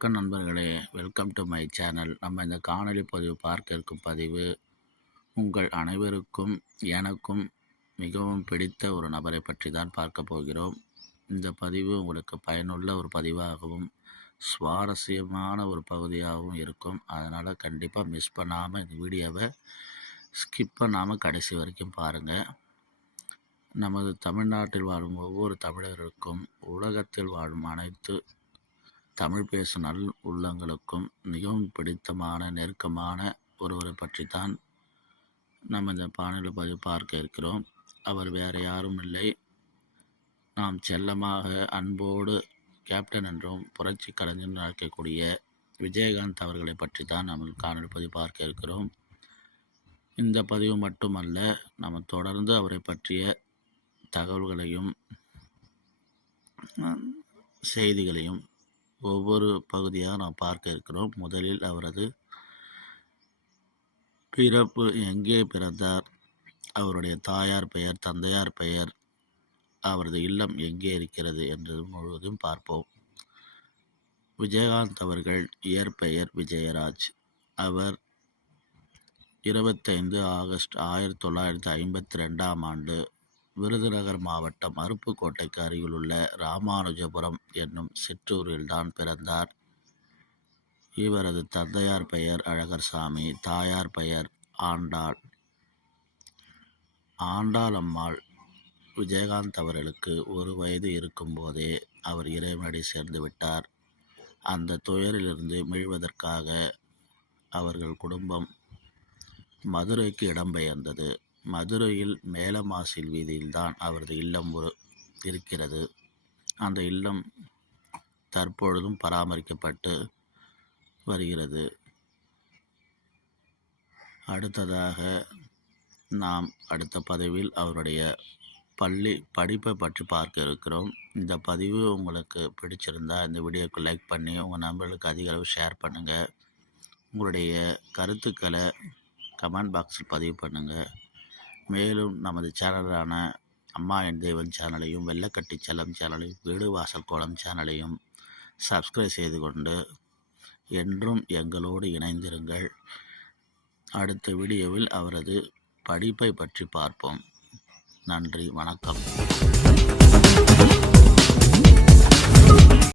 வணக்கம் நண்பர்களே, welcome to my channel. நம்ம இந்த காணொளி பதிவு பார்க்க இருக்கும் பதிவு உங்கள் அனைவருக்கும் எனக்கும் மிகவும் பிடித்த ஒரு நபரை பற்றி தான் பார்க்க போகிறோம். இந்த பதிவு உங்களுக்கு பயனுள்ள ஒரு பதிவாகவும் சுவாரஸ்யமான ஒரு பகுதியாகவும் இருக்கும். அதனால் கண்டிப்பாக மிஸ் பண்ணாமல் இந்த வீடியோவை ஸ்கிப் பண்ணாமல் கடைசி வரைக்கும் பாருங்கள். நமது தமிழ்நாட்டில் வாழும் ஒவ்வொரு தமிழர்களுக்கும் உலகத்தில் வாழும் அனைத்து தமிழ் பேசும் நல் உள்ளங்களுக்கும் மிகவும் பிடித்தமான நெருக்கமான ஒருவரை பற்றி தான் நம்ம இந்த காணொளி பதிவு பார்க்க இருக்கிறோம். அவர் வேறு யாரும் இல்லை, நாம் செல்லமாக அன்போடு கேப்டன் என்றும் புரட்சி கலைஞர் அழைக்கக்கூடிய விஜயகாந்த் அவர்களை பற்றி தான் நம்ம காணொளி பதிவு பார்க்க இருக்கிறோம். இந்த பதிவு மட்டுமல்ல, நம்ம தொடர்ந்து அவரை பற்றிய தகவல்களையும் செய்திகளையும் ஒவ்வொரு பகுதியாக நாம் பார்க்க இருக்கிறோம். முதலில் அவரது பிறப்பு, எங்கே பிறந்தார், அவருடைய தாயார் பெயர், தந்தையார் பெயர், அவரது இல்லம் எங்கே இருக்கிறது என்பது முழுவதும் பார்ப்போம். விஜயகாந்த் அவர்கள் இயற்பெயர் விஜயராஜ். அவர் 25 ஆகஸ்ட் 1952ஆம் ஆண்டு விருதுநகர் மாவட்டம் அருப்புக்கோட்டைக்கு அருகிலுள்ள ராமானுஜபுரம் என்னும் சிற்றூரில்தான் பிறந்தார். இவரது தந்தையார் பெயர் அழகர்சாமி, தாயார் பெயர் ஆண்டாள். ஆண்டாள் அம்மாள் விஜயகாந்த் அவர்களுக்கு 1 வயது இருக்கும்போதே அவர் இறைவனடி சேர்ந்து விட்டார். அந்த துயரிலிருந்து மீள்வதற்காக அவர்கள் குடும்பம் மதுரைக்கு இடம்பெயர்ந்தது. மதுரையில் மேலமாசில் வீதியில்தான் அவரது இல்லம் இருக்கிறது. அந்த இல்லம் தற்பொழுதும் பராமரிக்கப்பட்டு வருகிறது. அடுத்ததாக நாம் அடுத்த பதிவில் அவருடைய பள்ளி படிப்பை பற்றி பார்க்க இருக்கிறோம். இந்த பதிவு உங்களுக்கு பிடிச்சிருந்தால் இந்த வீடியோக்கு லைக் பண்ணி உங்கள் நண்பர்களுக்கு அதிக அளவு ஷேர் பண்ணுங்கள். உங்களுடைய கருத்துக்களை கமெண்ட் பாக்ஸில் பதிவு பண்ணுங்கள். மேலும் நமது சேனலான அம்மா என் தேவன் சேனலையும், வெள்ளக்கட்டி செல்லம் சேனலையும், வீடு வாசல் கோலம் சேனலையும் சப்ஸ்கிரைப் செய்து கொண்டு என்றும் எங்களோடு இணைந்திருங்கள். அடுத்த வீடியோவில் அவரது படிப்பை பற்றி பார்ப்போம். நன்றி, வணக்கம்.